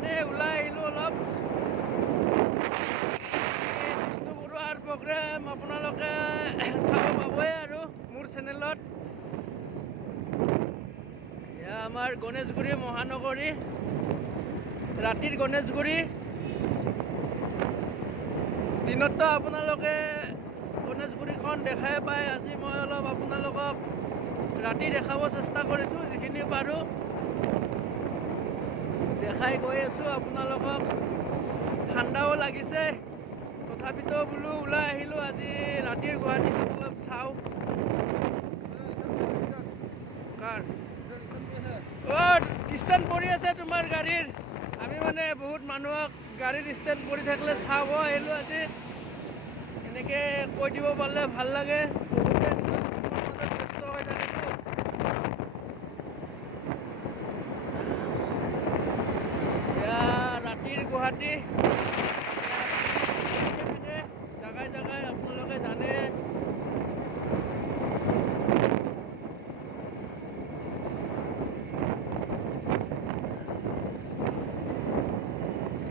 এনে ওলাই আহিলোঁ অলপ। বিষ্ণু বৰুৱাৰ প্ৰগ্ৰেম আপোনালোকে চাব পাবই আৰু মোৰ চেনেলত। এয়া আমাৰ গণেশগুৰি মহানগৰী, ৰাতিৰ গণেশগুৰি। দিনততো আপোনালোকে গণেশগুৰিখন দেখাই পায়। আজি মই অলপ আপোনালোকক ৰাতি দেখাব চেষ্টা কৰিছোঁ, যিখিনি পাৰোঁ দেখাই গৈ আছোঁ আপোনালোকক। ঠাণ্ডাও লাগিছে, তথাপিতো বোলো ওলাই আহিলোঁ আজি ৰাতিৰ গুৱাহাটীখন অলপ চাওঁ। কাৰ ষ্টেণ্ড পৰি আছে তোমাৰ গাড়ীৰ? আমি মানে বহুত মানুহক গাড়ীৰ ষ্টেণ্ড পৰি থাকিলে চাব আহিলোঁ আজি। এনেকৈ কৈ দিব পাৰিলে ভাল লাগে। বহুতে নিজৰ মাজত ব্যস্ত হৈ থাকেতো। এয়া ৰাতিৰ গুৱাহাটী, জাগাই জাগাই আপোনালোকে জানে।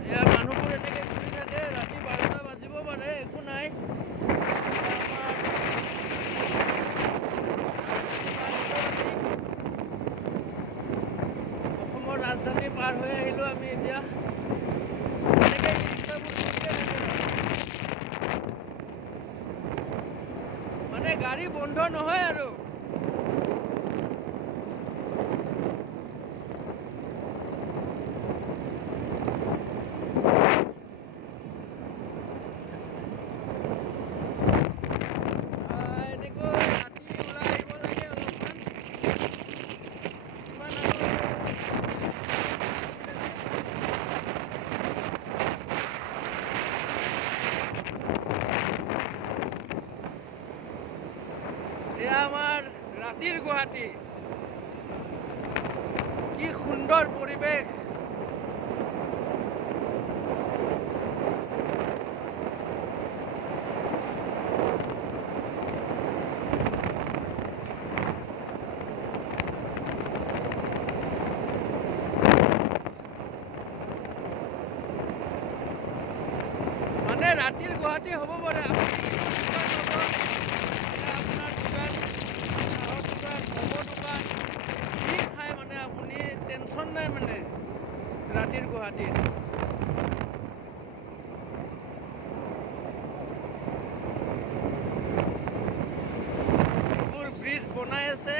এয়া মানুহবোৰ এনেকৈ ঘূৰি থাকে। ৰাতি 12টা বাজিব পাৰে, একো নাই। অসমৰ ৰাজধানী পাৰ হৈ আহিলোঁ আমি এতিয়া। এনেকৈ মানে গাড়ী বন্ধ নহয় আৰু। এয়া আমাৰ ৰাতিৰ গুৱাহাটী, কি সুন্দৰ পৰিৱেশ। মানে ৰাতিৰ গুৱাহাটী হ'ব পাৰে। টেনশন নাই মানে ৰাতিৰ গুৱাহাটীত। এইবোৰ ব্ৰিজ বনাই আছে।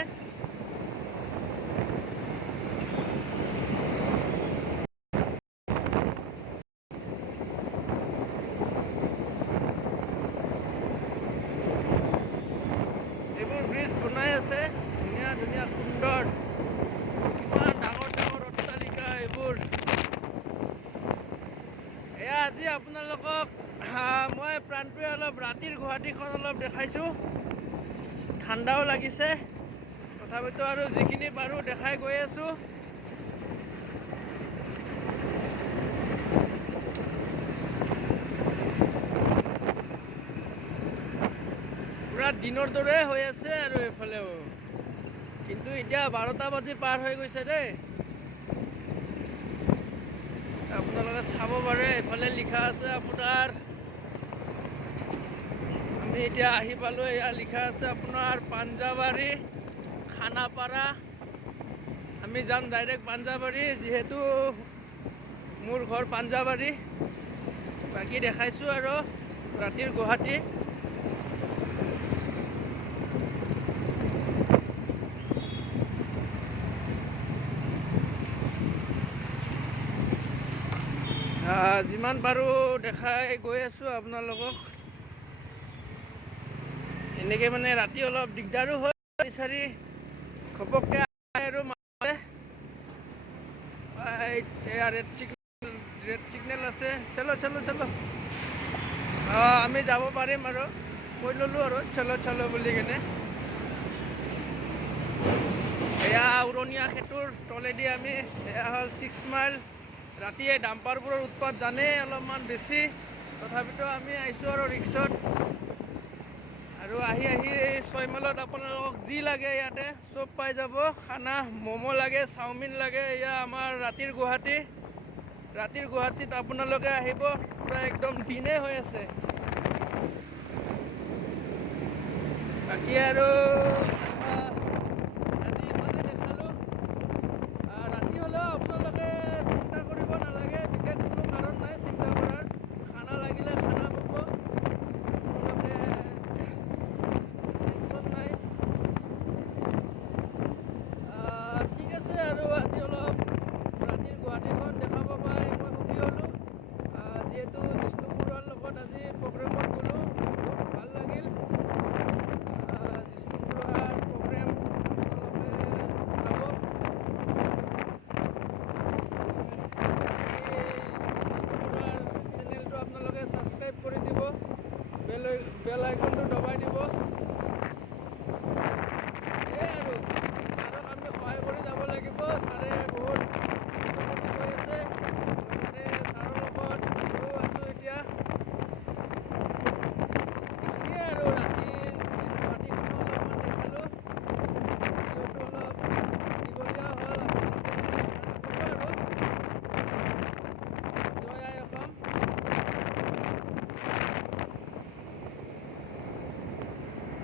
এইবোৰ ব্ৰিজ বনাই আছে, ধুনীয়া ধুনীয়া সুন্দৰ। কিমান ডাঙৰ ডাঙৰ অট্টালিকা এইবোৰ। এয়া আজি আপোনালোকক মই প্ৰাণটোৱে অলপ ৰাতিৰ গুৱাহাটীখন অলপ দেখাইছোঁ। ঠাণ্ডাও লাগিছে, তথাপিতো আৰু যিখিনি পাৰোঁ দেখাই গৈ আছোঁ। পুৰা দিনৰ দৰে হৈ আছে আৰু এইফালেও। কিন্তু এতিয়া 12টা বাজি পাৰ হৈ গৈছে দেই। আপোনালোকে চাব পাৰে, এইফালে লিখা আছে আপোনাৰ, আমি এতিয়া আহি পালোঁ। এয়া লিখা আছে আপোনাৰ পাঞ্জাবাৰী, খানাপাৰা। আমি যাম ডাইৰেক্ট পাঞ্জাবাৰী, যিহেতু মোৰ ঘৰ পাঞ্জাবাৰী। বাকী দেখাইছোঁ আৰু ৰাতিৰ গুৱাহাটী। যিমান পাৰোঁ দেখাই গৈ আছোঁ আপোনালোকক। এনেকৈ মানে ৰাতি অলপ দিগদাৰো হয়, বিচাৰি ঘপককৈ আৰু ৰেড ছিগনেল আছে। চলো চলো চলো, আমি যাব পাৰিম আৰু কৈ ল'লোঁ আৰু চলো চলো বুলি কেনে। এয়া উৰণীয়া সেতুৰ তলেদি আমি, এয়া হ'ল 6 মাইল। ৰাতি এই ডাম্পাৰবোৰৰ উৎপাত জানেই অলপমান বেছি, তথাপিতো আমি আহিছোঁ আৰু ৰিক্সাত। আৰু আহি 6 মাইলত আপোনালোকক যি লাগে ইয়াতে চব পাই যাব। খানা, ম'ম' লাগে, চাওমিন লাগে। এয়া আমাৰ ৰাতিৰ গুৱাহাটী। ৰাতিৰ গুৱাহাটীত আপোনালোকে আহিব, পুৰা একদম দিনে হৈ আছে। বাকী আৰু আজি ইমানে দেখালোঁ। ৰাতি হ'লেও আপোনালোকে চিন্তা কৰিব নালাগে, বিশেষ কোনো কাৰণ নাই চিন্তা কৰাৰ। খানা লাগিলে খানা পাব, আপোনালোকে টেনশ্যন নাই। ঠিক আছে, আৰু আজি অলপ ৰাতিৰ গুৱাহাটীখন দেখাব পাই মই সুখী হ'লোঁ। যিহেতু জিষ্ণু বৰুৱাৰ লগত আজি প্ৰগ্ৰেমত গ'লোঁ, বহুত ভাল লাগিল। জিষ্ণু বৰুৱাৰ প্ৰগ্ৰেম আপোনালোকে চাব। চেনেলটো আপোনালোকে ছাবস্ক্ৰাইব কৰি দিব, বেল আইকনটো দবাই দিব। এই আৰু ছাৰক আমি সহায় কৰি যাব লাগিব। ছাৰে বহুত কষ্ট কৰি গৈ আছে, লগতে ছাৰৰ লগত ময়ো আছোঁ এতিয়া। এইখিনিয়ে আৰু ৰাতি